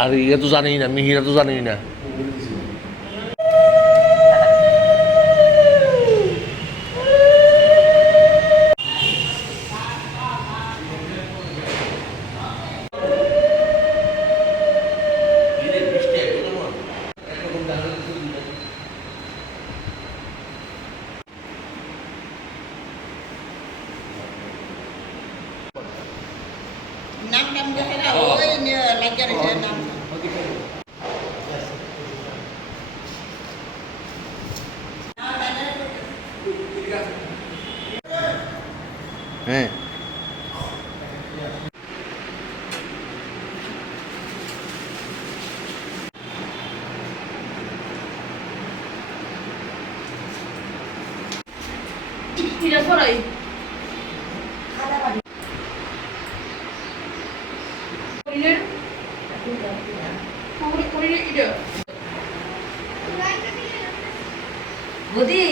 আর ইয়ে তো জানেই না, মিহিরা তো জানেই না। Năm năm cho thế nào ôi như là cho nó chơi năm. হ্যাঁ Tidak suara ini. Ini ide. Budi.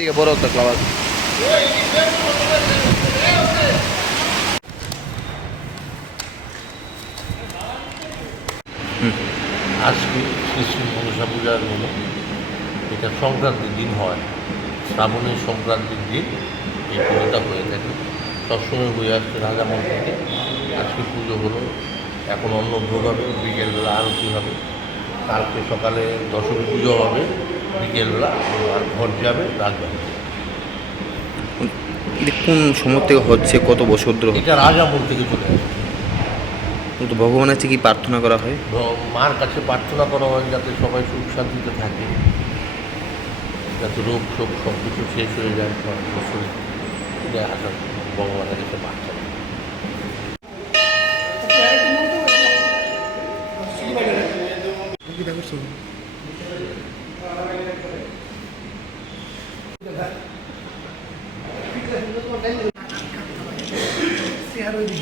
দিকে বড় একটা ক্লাব আছে। আজকে শ্রী শ্রী মনসা পূজার হলো, এটা সংক্রান্তির দিন হয়, শ্রাবণের সংক্রান্তির দিন এই পুজোটা হয়ে থাকে। সবসময় হয়ে আসছে রাজামহল থেকে। আজকে পুজো হলো, এখন অন্নভোগ হবে, বিকেলবেলা আরতি হবে, কালকে সকালে দশমী পুজো হবে, বিকেলবেলা আর ঘর যাবে রাজবাড়ি। এটা কোন সময় থেকে হচ্ছে, কত বছর ধরে? এটা রাজামহল থেকে চলে আসছে। কিন্তু ভগবানের কাছে কি প্রার্থনা করা হয়? মার কাছে প্রার্থনা করা হয় যাতে সবাই সুখ শান্তিতে থাকে, যাতে রোগ শোক সব কিছু শেষ হয়ে যায় মানুষের শরীর। এটা আসলে ভগবানের কাছে প্রার্থনা। Siapa ini?